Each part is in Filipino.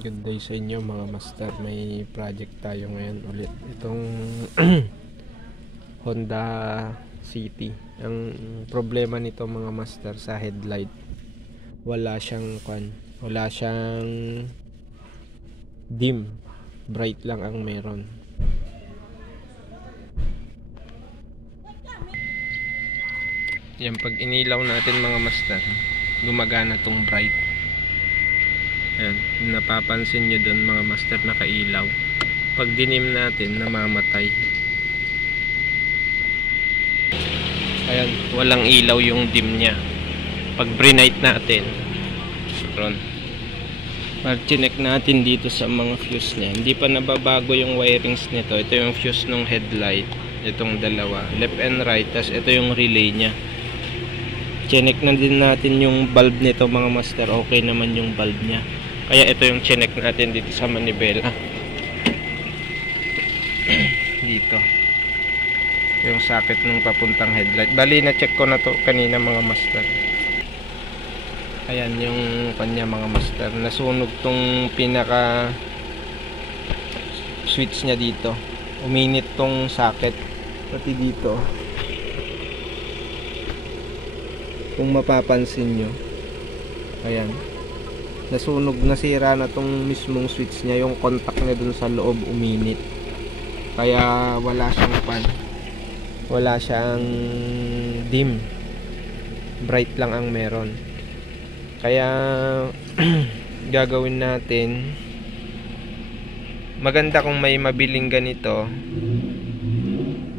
Good day sa inyo mga master. May project tayo ngayon ulit. Itong Honda City. Ang problema nito mga master sa headlight, wala siyang dim. Bright lang ang meron. Yan, pag inilaw natin mga master, gumagana tong bright. Ayan, napapansin nyo dun mga master, nakailaw. Pag dinim natin, namamatay. Ayan, walang ilaw yung dim nya. Pag bright natin, pag chinek natin dito sa mga fuse nya, hindi pa nababago yung wirings nito. Ito yung fuse ng headlight, itong dalawa, left and right. Tas ito yung relay nya. Chinek na din natin yung bulb nito mga master. Okay naman yung bulb nya. Kaya ito yung chinek natin dito sa manibela. Dito yung socket ng papuntang headlight. Bali na check ko na to kanina mga master. Ayan yung kanya mga master. Nasunog tong pinaka switch nya dito. Uminit tong socket. Pati dito, kung mapapansin nyo, ayan, nasunog, nasira na tong mismong switch nya. Yung contact nya dun sa loob uminit. Kaya wala siyang dim. Bright lang ang meron. Kaya gagawin natin, maganda kung may mabiling ganito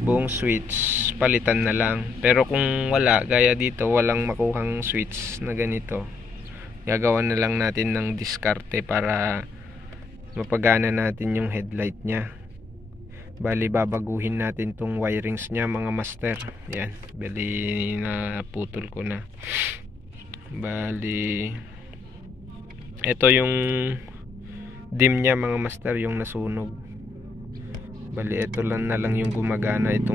buong switch, palitan na lang. Pero kung wala, gaya dito, walang makuhang switch na ganito, gagawa na lang natin ng diskarte para mapagana natin yung headlight nya. Bali babaguhin natin tong wirings nya mga master. Yan, bali na putol ko na. Bali ito yung dim nya mga master, yung nasunog. Bali ito lang na lang yung gumagana. Ito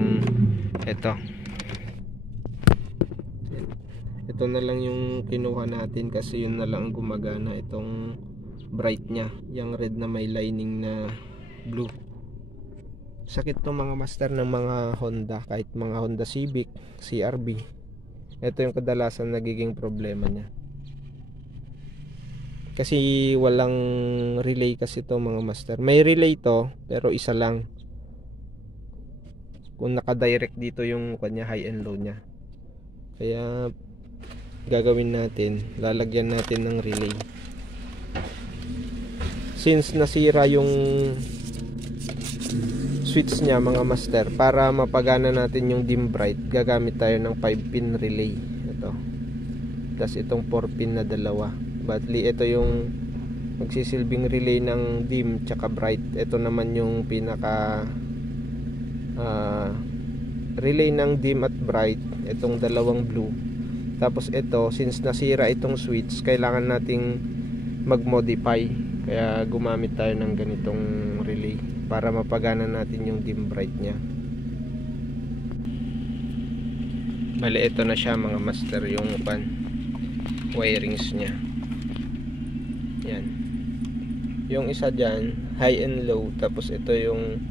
na lang yung kinuha natin kasi yun na lang ang gumagana. Itong bright nya, yung red na may lining na blue. Sakit to mga master ng mga Honda, kahit mga Honda Civic, CRV. Ito yung kadalasan nagiging problema nya. Kasi walang relay kasi to mga master. May relay to pero isa lang. Kung naka-direct dito yung kanya high and low nya. Kaya gagawin natin, lalagyan natin ng relay. Since nasira yung switch nya mga master, para mapagana natin yung dim bright, gagamit tayo ng 5-pin relay. Ito. Plus itong 4-pin na dalawa. Batli ito yung magsisilbing relay ng dim tsaka bright. Ito naman yung pinaka relay ng dim at bright, itong dalawang blue. Tapos ito, since nasira itong switch, kailangan nating mag-modify. Kaya gumamit tayo ng ganitong relay para mapagana natin yung dim bright nya. Bali ito na siya mga master, yung wirings nya. Yan. Yung isa dyan, high and low. Tapos ito yung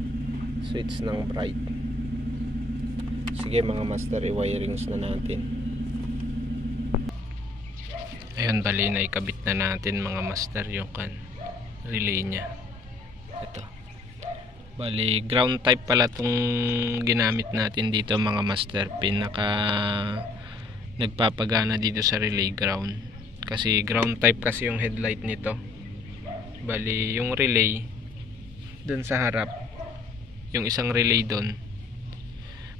switch ng bright. Sige mga master, i-wirings na natin. Ayan, bali na ikabit na natin mga master yung relay nya. Ito, bali ground type pala tong ginamit natin dito mga master. Pinaka nagpapagana dito sa relay, ground. Kasi ground type kasi yung headlight nito. Bali yung relay dun sa harap, yung isang relay doon,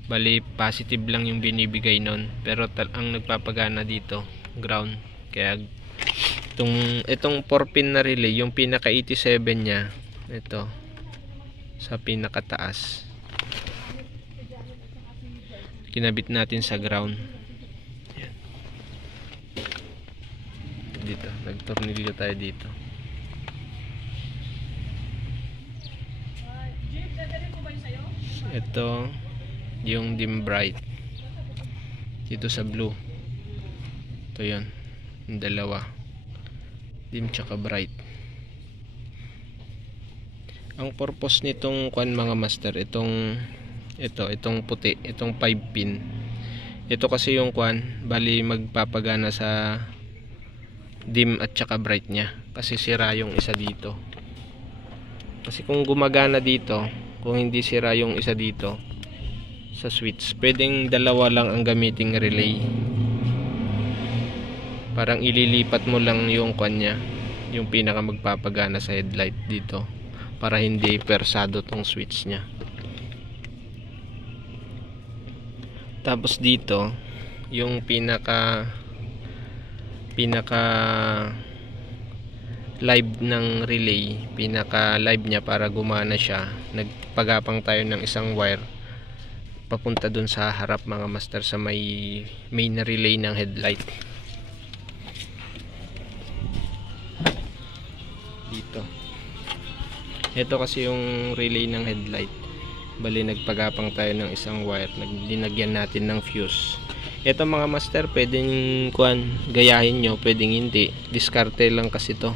bali positive lang yung binibigay nun, pero ang nagpapagana dito ground. Kaya itong 4-pin na relay, yung pinaka 87 nya, ito sa pinakataas, kinabit natin sa ground. Yan. Dito nagtornilyo tayo dito. Ito yung dim bright dito sa blue. Ito yun, yung dalawa, dim tsaka bright. Ang purpose nitong kwan mga master, itong puti, itong 5 pin. Ito kasi yung kwan, bali magpapagana sa dim at saka bright niya. Kasi sira yung isa dito. Kasi kung gumagana dito, kung hindi sira yung isa dito sa switch, pwedeng dalawa lang ang gamiting relay. Parang ililipat mo lang yung kwan niya, yung pinaka magpapagana sa headlight dito, para hindi persado tong switch niya. Tapos dito yung pinaka live ng relay, pinaka live niya para gumana siya. Nagpagapang tayo ng isang wire papunta dun sa harap mga master, sa may main relay ng headlight dito. Ito kasi yung relay ng headlight, bali nagpagapang tayo ng isang wire, dinagyan natin ng fuse. Ito mga master, pwedeng gayahin nyo, pwedeng hindi, diskarte lang kasi to.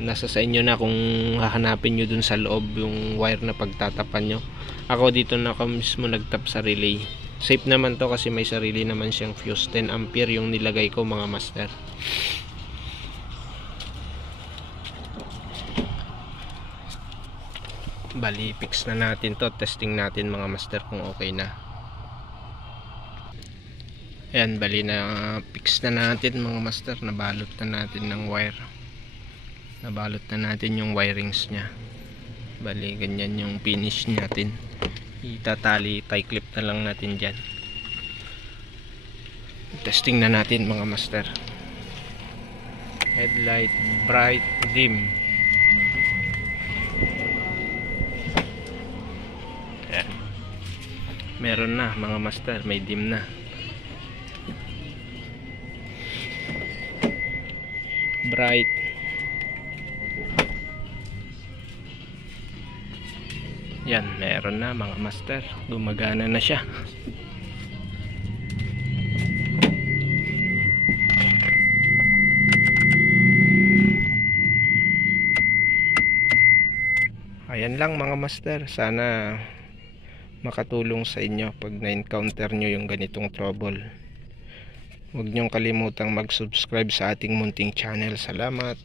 Nasa sa inyo na kung hahanapin nyo dun sa loob yung wire na pagtatapan nyo. Ako dito na ako mismo nagtap sa relay. Safe naman to kasi may sarili naman siyang fuse. 10 ampere yung nilagay ko mga master. Bali fix na natin to, testing natin mga master kung okay na. Ayan, bali na fix na natin mga master. Nabalot na natin ng wire, nabalot na natin yung wirings nya. Bali ganyan yung finish natin. Itatali, tie clip na lang natin dyan. Testing na natin mga master. Headlight, bright, dim. Ayan. Meron na mga master, may dim na. Bright. Yan, meron na mga master, gumagana na siya. Ayan lang mga master, sana makatulong sa inyo pag na-encounter nyo yung ganitong trouble. Huwag nyong kalimutang mag-subscribe sa ating munting channel. Salamat.